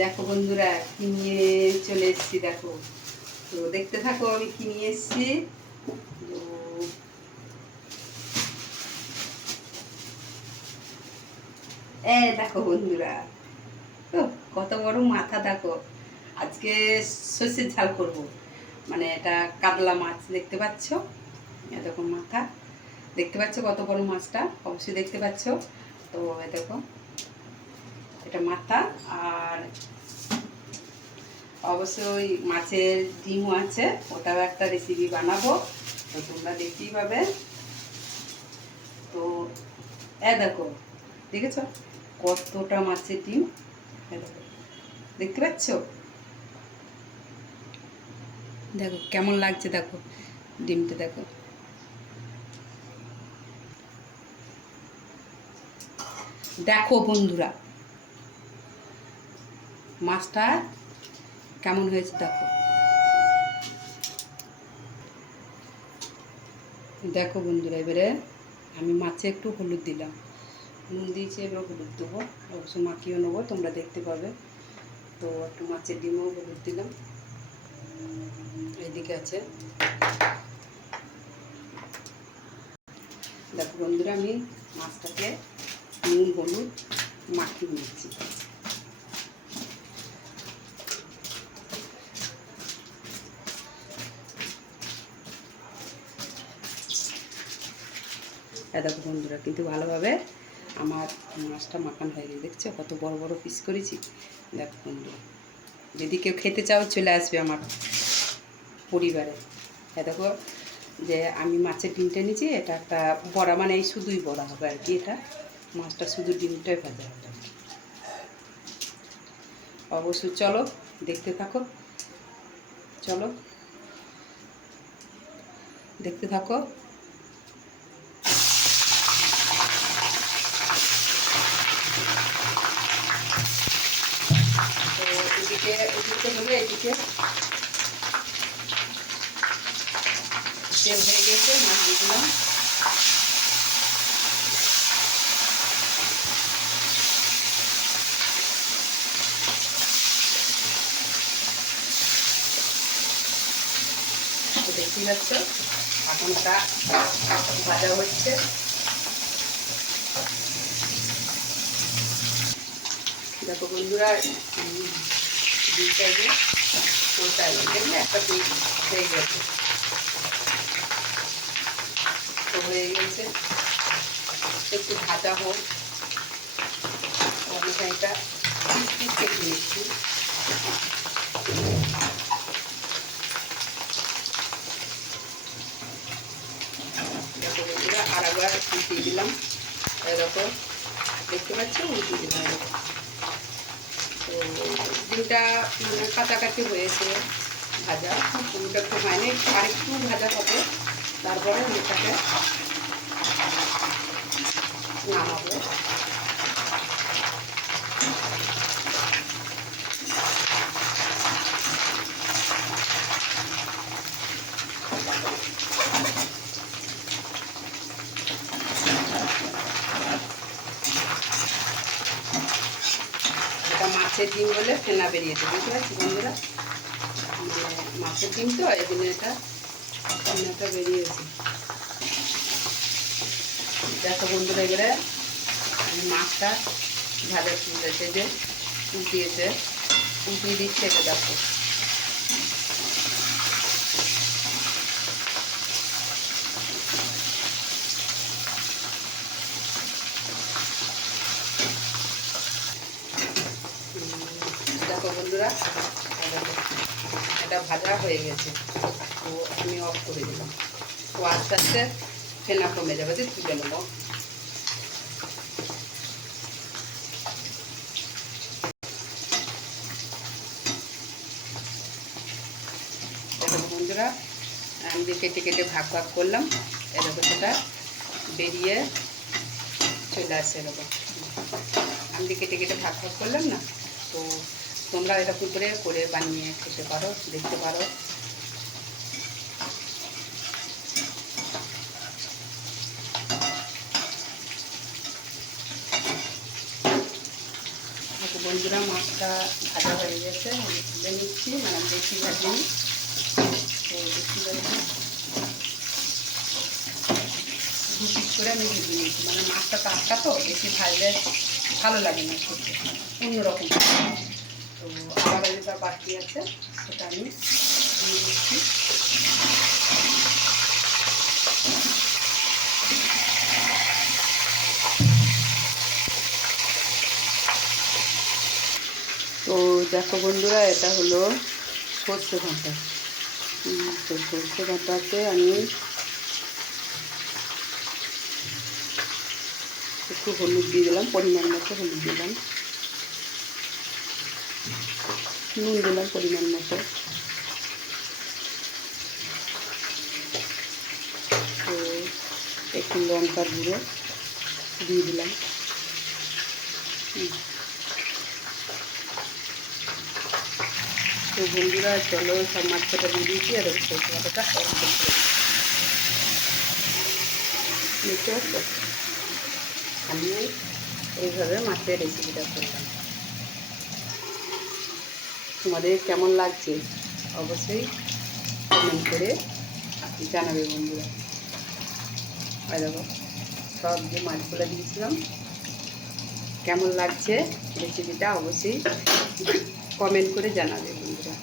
দেখো বন্ধুরা কি নিয়ে চলে এসেছি। দেখো তো দেখতে থাকো আমি কি নিয়ে এসেছি। তো দেখো বন্ধুরা, তো কত বড় মাথা দেখো। আজকে সর্ষের ঝাল করব। মানে এটা কাতলা মাছ, দেখতে পাচ্ছ? দেখো মাথা, দেখতে পাচ্ছ কত বড় মাছটা? অবশ্যই দেখতে পাচ্ছ। তো দেখো এটা মাথা, আর অবশ্যই মাছের ডিমও আছে, ওটাও একটা রেসিপি বানাবো, তো তোমরা দেখতেই পাবে। তো দেখো, দেখেছ কতটা মাছের ডিম? দেখো, দেখতে পাচ্ছ? দেখো কেমন লাগছে, দেখো ডিমটা দেখো। দেখো বন্ধুরা মাছটা কেমন হয়েছে দেখো। দেখো বন্ধুরা, এবারে আমি মাছে একটু হলুদ দিলাম, নুন দিয়েছি, এবার হলুদ দেবো, অবশ্য মাখিয়ে নেবো, তোমরা দেখতে পাবে। তো একটু মাছের ডিমও হলুদ দিলাম। এদিকে আছে, দেখো বন্ধুরা আমি মাছটাকে নুন হলুদ মাখিয়ে নিচ্ছি। দেখো বন্ধুরা কিন্তু ভালোভাবে আমার মাছটা মাখানো হয়ে গেছে, দেখছো কত বড় বড় পিস করেছি। দেখো বন্ধুরা, যদি কেউ খেতে চাও চলে আসবে আমার পরিবারে। দেখো যে আমি মাছের ডিমটা নিয়েছি, এটা একটা বড়া, মানে এই শুধুই বড়া হবে আর কি। এটা মাছটা শুধু ডিমটাই ভাজা হবে। অবশ্যই চলো দেখতে থাকো, চলো দেখতে থাকো। তো এদিকে হলে এদিকে তেল হয়ে গেছে, মাছ দিয়ে দিলাম। তো দেখতেই পাচ্ছ এখন ওটা ভাজা হচ্ছে। দেখো বন্ধুরা ডিমটাকে উল্টাই দেখলে একটা পিস হয়ে গেছে। তো হয়ে গেছে, একটু ভাজা হোক, আমি এটা পিস পিস কেটে নিচ্ছি। দেখো বন্ধুরা আর একবার উল্টিয়ে দিলাম, এরকম দেখতে পাচ্ছ, উল্টিয়ে দিলাম। তো ডিমটা মানে কাছাকাছি হয়েছে ভাজা, পুরোটা একটু হয়নি, আর একটু ভাজা হবে, তারপরে এটাকে নামাবো। এটা মাছের ডিম বলে ফেনা বেরিয়েছে, বুঝতে পারছি বন্ধুরা, মানে মাছের ডিম তো এই জন্য এটা ফেনাটা বেরিয়েছে। দেখো বন্ধুরা এবারে আমি মাছটা ভাজা তুলেছে, যে উল্টিয়েছে, উল্টিয়ে দিচ্ছে, এটা দেখো। দেখো বন্ধুরা এটা ভাজা হয়ে গেছে, তো আমি অফ করে দিলাম। তো আস্তে আস্তে ফেনা কমে যাবে, যে তুলে নেবো। দেখো বন্ধুরা আমি যে কেটে কেটে ভাগ ভাগ করলাম, এরকম সেটা বেরিয়ে চলে আসছে এরকম। আমি যে কেটে কেটে ভাগ ভাগ করলাম না, তো তোমরা এরকম করে বানিয়ে খেতে পারো, দেখতে পারো। বন্ধুরা বন্ধুরা মাছটা ভাজা হয়ে গেছে, আমি তুলে নিচ্ছি, মানে বেশি ভাজিনি, তো বেশি ভাজি 2 পিস করে আমি ভেজে নিয়েছি, মানে মাছটা টাটকা তো বেশি ভাজলে ভালো লাগে না খেতে, অন্যরকম। তো আবার যেটা বাকি আছে সেটা আমি দিয়ে দিচ্ছি। তো দেখো বন্ধুরা, এটা হলো সর্ষে বাটা। তো সর্ষে বাটাতে আমি একটু হলুদ দিয়ে দিলাম, পরিমাণ মতো হলুদ দিলাম, নুন দিলাম পরিমাণ মতো, তো একটু লঙ্কার গুঁড়ো দিয়ে দিলাম। তো বন্ধুরা চলো, সব মাছটা দিয়ে দিয়েছি, আর সর্ষে বাটাটা নিতে হচ্ছে। আমি এইভাবে মাছের রেসিপিটা করলাম। তোমাদের কেমন লাগছে অবশ্যই কমেন্ট করে জানাবে বন্ধুরা। আর দেখো সব যে মাছগুলো দিয়েছিলাম, কেমন লাগছে রেসিপিটা অবশ্যই কমেন্ট করে জানাবে বন্ধুরা।